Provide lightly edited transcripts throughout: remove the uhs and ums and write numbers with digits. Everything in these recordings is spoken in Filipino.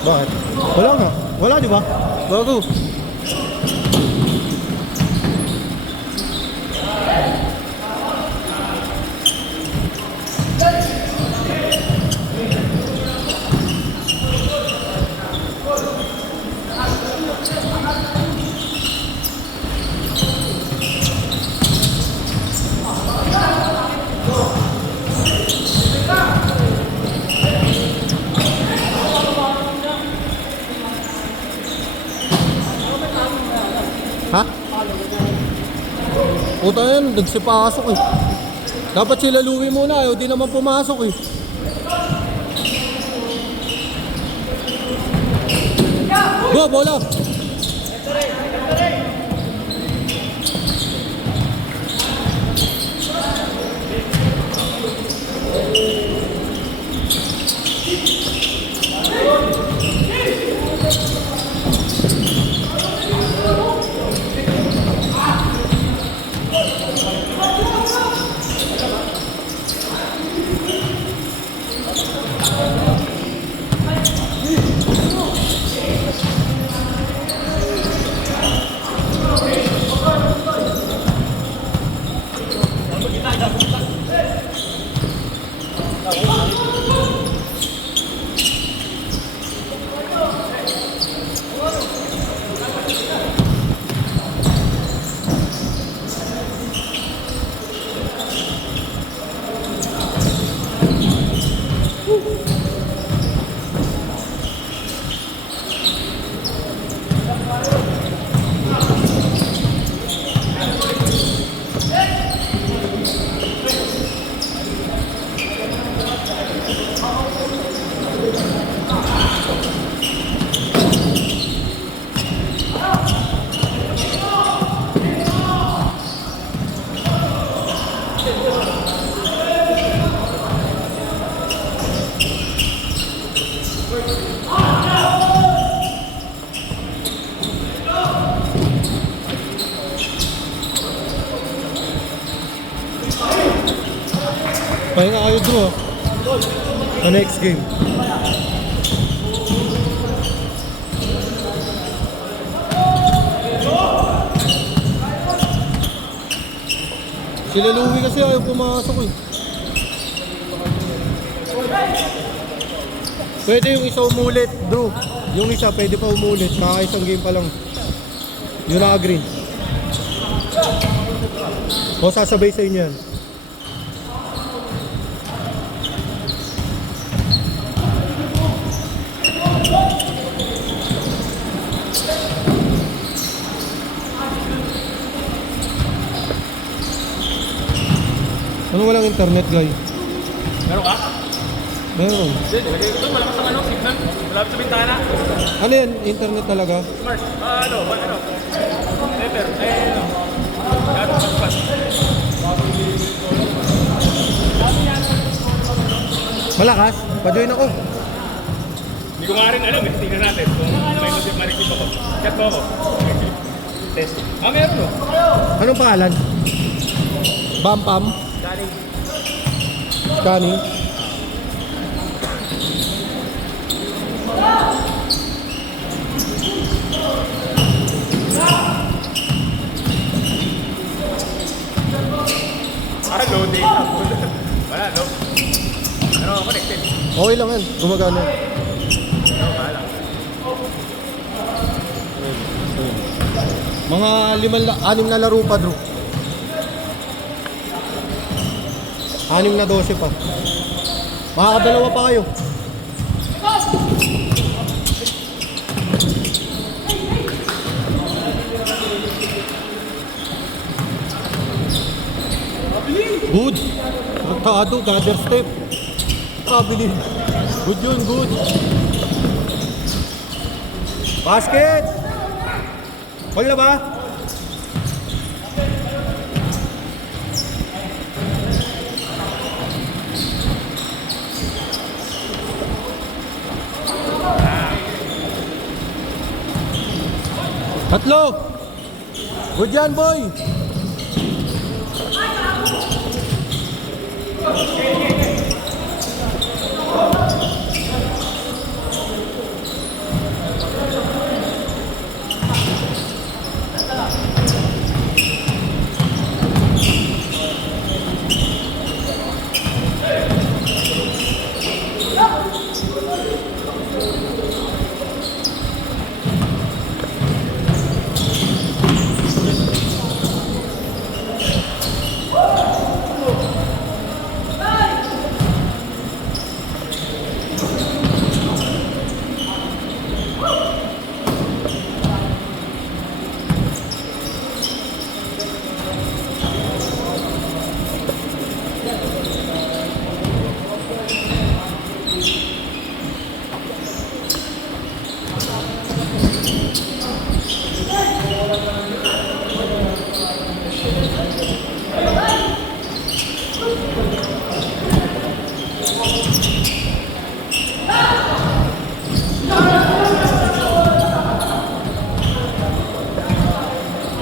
Bakit? Wala nga. Wala, di ba? Bago. Ha? Puta yan, nagsipasok eh. Dapat sila Louie muna, ayaw di naman pumasok eh. Go, bola! Pahinga kayo bro sa next game. Sila Louie kasi ayaw pumasok eh. Pwede yung isa umulit bro. Yung isa pwede pa umulit. Kakaisang game pa lang. Yun na-agree. O sasabay sa inyo yan. Ano walang internet, guy? Meron ka? Meron. Hindi, nilagay ko doon. Malakas ang signal. Malapit sa bintana. Ano yan? Internet talaga? Smart. Pepper. Gano'n pas-pas. Malakas? Pa-join ako. Hindi ko nga rin alam eh. Tingnan natin kung may marinig ako. Chat mo ako. Test. Meron o. Anong pangalan? Bampam? Kani? Loading. Wala, no? Ano, connected. Okay lang yan. Gumagana. Wala. Mga 6 na laro pa, bro. 6 na 12 pa. Makakadalawa pa kayo. Good. Tartado, gather step. Kabilin. Good yun, good. Basket! Call na ba? Tatlo. Good yan, boy.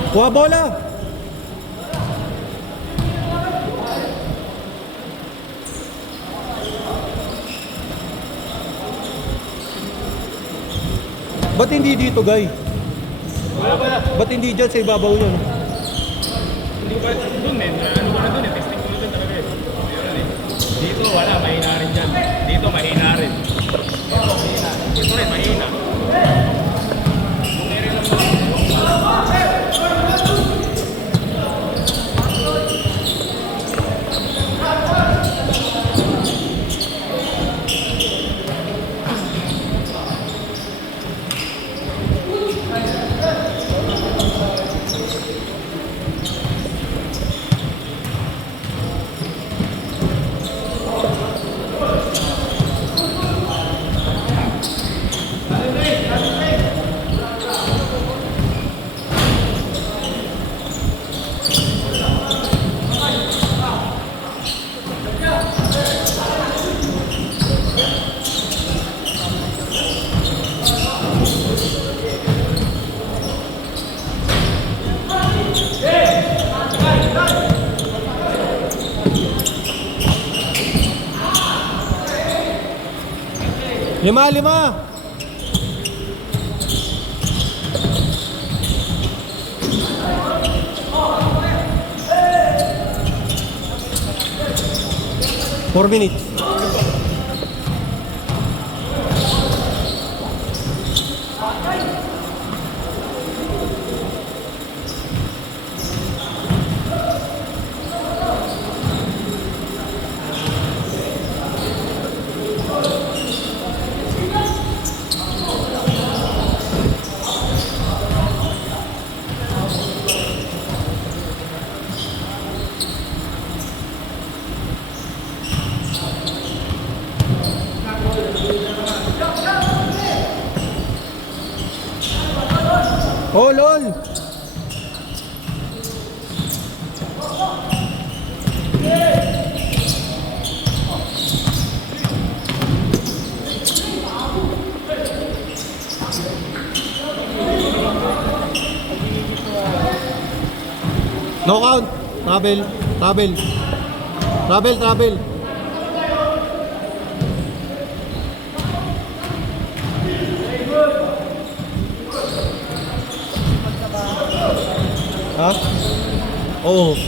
Kuha bola. Ba't hindi dito, guy? Wala. Ba't hindi dyan sa ibabaw yun? Hindi ko ba dun eh. Ano ko na dun eh. Testing ko na dun talaga eh. Meron eh. Dito wala. Mahina rin dyan. Dito mahina rin. Ito mahina. Ito rin mahina. Lima. 4 minutes. Oh, lol. No count. Travel. Ha? Oo.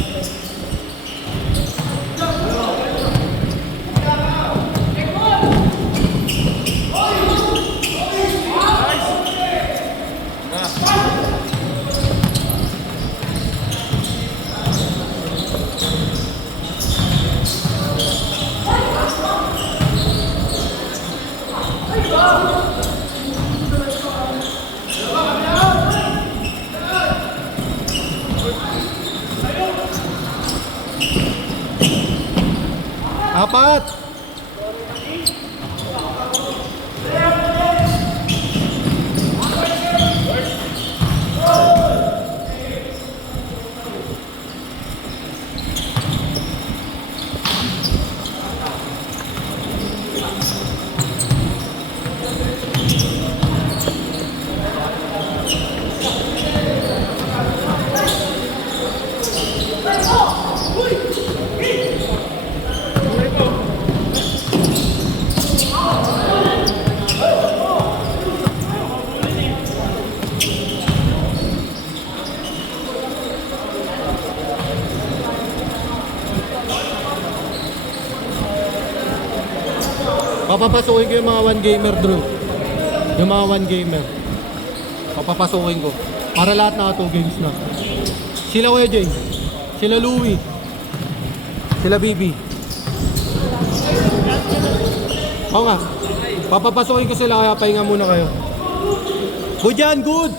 Apat. Papapasukin ko yung mga 1 gamer, Drew. Yung mga 1 gamer. Papapasukin ko. Para lahat na 2 games na. Sila Kuya Jay. Sila Louie. Sila Bibi. Oo nga. Papapasukin ko sila kaya pahinga muna kayo. Good yan, good!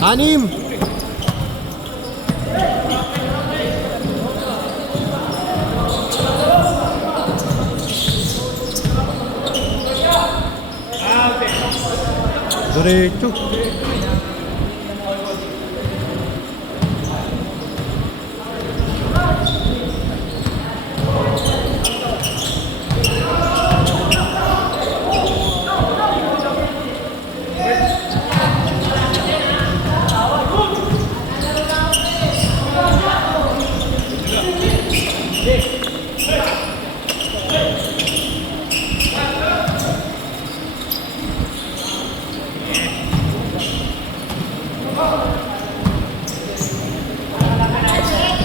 Anim! Diretso.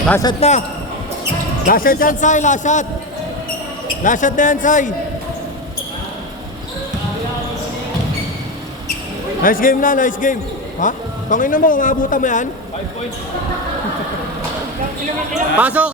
Last shot na. Last shot yan, Sai. Last shot. Last shot na yan, Sai. Nice game na, nice game. Ha? Panginoon mo, kung abutan mo yan. 5 points. Pasok!